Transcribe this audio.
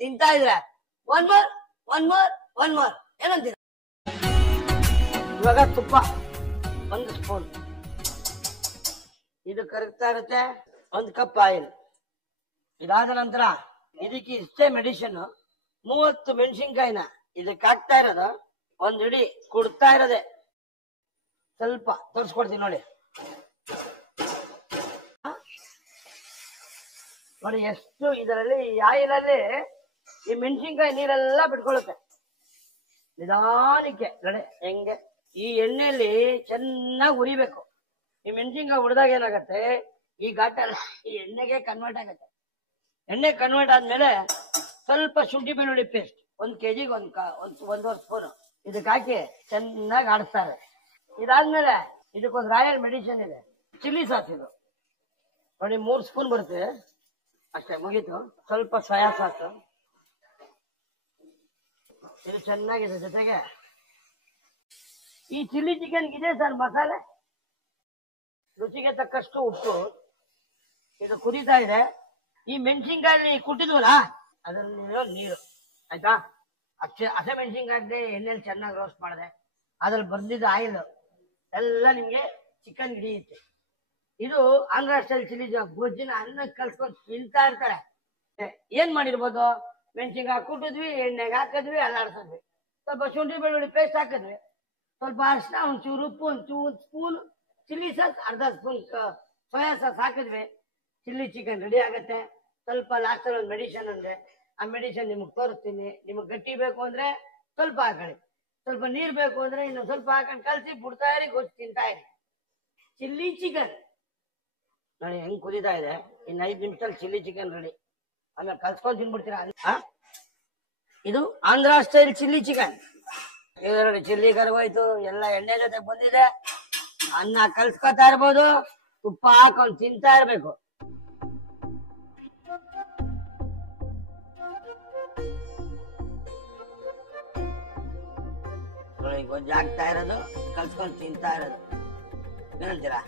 ತಿಂತಾ ಇದ್ರೆ one more one more one more ಏನಂತೀರ? ಇವಾಗ ತುಪ್ಪ 1 ಸ್ಪೂನ್, ಇದು ಕರಗ್ತಾ ಇರುತ್ತೆ. 1 ಕಪ್ ಆಯಿಲ್. ಇದಾದ ನಂತರ ಇದಕ್ಕೆ ಇಷ್ಟೇ ಮೆಡಿಸಿನ್ 30 ಮೆಣಸಿನ್ಕಾಯಿನ ಇದಕ್ಕೆ ಹಾಕ್ತಾ ಇರೋದು. 1 ಹಿಡಿ ಕುಡ್ತಾ ಇರೋದೆ. ಸ್ವಲ್ಪ ತೋರಿಸ್ಕೊಡ್ತೀನಿ ನೋಡಿ. ನೋಡಿ ಎಷ್ಟು ಇದರಲ್ಲಿ ಈ ಆಯಿಲಲ್ಲಿ ಈ ಮೆಣಸಿನ್ಕಾಯಿ ನೀರೆಲ್ಲ ಬಿಟ್ಕೊಳ್ಳುತ್ತೆ. ನಿಧಾನಕ್ಕೆ ನೋಡಿ ಹೆಂಗೆ ಈ ಎಣ್ಣೆಯಲ್ಲಿ ಚೆನ್ನಾಗಿ ಉರಿಬೇಕು. ಈ ಮೆಣಸಿನ್ಕಾಯಿ ಹುರಿದಾಗ ಏನಾಗತ್ತೆ, ಈ ಘಾಟೆಲ್ಲ ಈ ಎಣ್ಣೆಗೆ ಕನ್ವರ್ಟ್ ಆಗತ್ತೆ. ಎಣ್ಣೆ ಕನ್ವರ್ಟ್ ಆದ್ಮೇಲೆ ಸ್ವಲ್ಪ ಶುಂಠಿ ಬೆಳ್ಳುಳ್ಳಿ ಪೇಸ್ಟ್ 1 kg 1.5 ಸ್ಪೂನ್ ಇದಕ್ಕೆ ಹಾಕಿ ಚೆನ್ನಾಗಿ ಆಡಿಸ್ತಾರೆ. ಇದಾದ್ಮೇಲೆ ಇದಕ್ಕೊಂದು ರಾಯಲ್ ಮೆಡಿಸಿನ್ ಇದೆ, ಚಿಲ್ಲಿ ಸಾಸ್. ಇದು ನೋಡಿ 3 ಸ್ಪೂನ್ ಬರುತ್ತೆ ಅಷ್ಟೇ, ಮುಗೀತು. ಸ್ವಲ್ಪ ಸೋಯಾ ಸಾಸ್ ಇದು ಚೆನ್ನಾಗಿದೆ. ಜೊತೆಗೆ ಈ ಚಿಲ್ಲಿ ಚಿಕನ್ ಇದೆ ಸರ್ ಮಸಾಲೆ, ರುಚಿಗೆ ತಕ್ಕಷ್ಟು ಉಪ್ಪು. ಇದು ಕುದೀತಾ ಇದೆ. ಈ ಮೆಣಸಿನ್ಕಾಯಿ ಕುಟ್ಟಿದ್ವಲ್ಲ ಅದರಲ್ಲಿರೋ ನೀರು ಆಯ್ತಾ, ಹಸೆ ಮೆಣಸಿನ್ಕಾಯಿ ಎಣ್ಣೆಯಲ್ಲಿ ಚೆನ್ನಾಗಿ ರೋಸ್ಟ್ ಮಾಡಿದೆ, ಅದ್ರಲ್ಲಿ ಬಂದಿದ್ದ ಆಯಿಲ್ ಎಲ್ಲ ನಿಮ್ಗೆ ಚಿಕನ್ ಹಿಡಿಯುತ್ತೆ. ಇದು ಆಂಧ್ರ ಸ್ಟೈಲ್ ಚಿಲ್ಲಿ ಗೊಜ್ಜಿನ ಅನ್ನ ಕಲ್ಸ್ಕೊಂಡು ತಿಂತಾ ಇರ್ತಾರೆ. ಏನ್ ಮಾಡಿರ್ಬೋದು, ಮೆಣಸಿನ್ಕಾಯಿ ಕುಟ್ಟಿದ್ವಿ, ಎಣ್ಣೆಗೆ ಹಾಕಿದ್ವಿ, ಅಲ್ಲಾಡ್ಸಿದ್ವಿ, ಸ್ವಲ್ಪ ಶುಂಠಿ ಬೆಳ್ಳುಳ್ಳಿ ಪೇಸ್ಟ್ ಹಾಕಿದ್ವಿ, ಸ್ವಲ್ಪ ಅರಿಶಿನ, ಒಂಚೂರು ಉಪ್ಪು, 1 ಸ್ಪೂನ್ ಚಿಲ್ಲಿ ಸಾಸ್, ಅರ್ಧ ಸ್ಪೂನ್ ಸೋಯಾ ಸಾಸ್ ಹಾಕಿದ್ವಿ, ಚಿಲ್ಲಿ ಚಿಕನ್ ರೆಡಿ ಆಗುತ್ತೆ. ಸ್ವಲ್ಪ ಲಾಸ್ಟಲ್ಲಿ ಒಂದು ಮೆಡಿಸಿನ್ ಅಂದ್ರೆ, ಆ ಮೆಡಿಸಿನ್ ನಿಮಗೆ ತೋರಿಸ್ತೀನಿ. ನಿಮಗೆ ಗಟ್ಟಿ ಬೇಕು ಅಂದ್ರೆ ಸ್ವಲ್ಪ ಹಾಕೊಳ್ಳಿ, ಸ್ವಲ್ಪ ನೀರ್ ಬೇಕು ಅಂದ್ರೆ ಇನ್ನು ಸ್ವಲ್ಪ ಹಾಕೊಂಡು ಕಲಸಿ ಬಿಡ್ತಾ ಇರಿ, ಗೊಜ್ಜು ತಿಂತಾ ಇರಿ. ಚಿಲ್ಲಿ ಚಿಕನ್ ನೋಡಿ ಹೆಂಗ್ ಕುದೀತಾ ಇದೆ. ಇನ್ನು 5 ನಿಮಿಷದಲ್ಲಿ ಚಿಲ್ಲಿ ಚಿಕನ್ ರೆಡಿ. ಆಮೇಲೆ ಕಲ್ಸ್ಕೊಂಡು ತಿನ್ಬಿಡ್ತೀರಾ. ಇದು ಆಂಧ್ರ ಸ್ಟೈಲ್ ಚಿಲ್ಲಿ ಚಿಕನ್. ಇದರಲ್ಲಿ ಚಿಲ್ಲಿ ಕರ್ಗೋಯ್ತು, ಎಲ್ಲ ಎಣ್ಣೆ ಜೊತೆ ಬಂದಿದೆ. ಅನ್ನ ಕಲ್ಸ್ಕೊತಾ ಇರ್ಬೋದು, ತುಪ್ಪ ಹಾಕೊಂಡು ತಿಂತಾ ಇರ್ಬೇಕು. ಗೊಜ್ಜು ಹಾಕ್ತಾ ಇರೋದು, ಕಲ್ಸ್ಕೊಂಡು ತಿಂತಾ ಇರೋದು. ಏನಂತೀರಾ?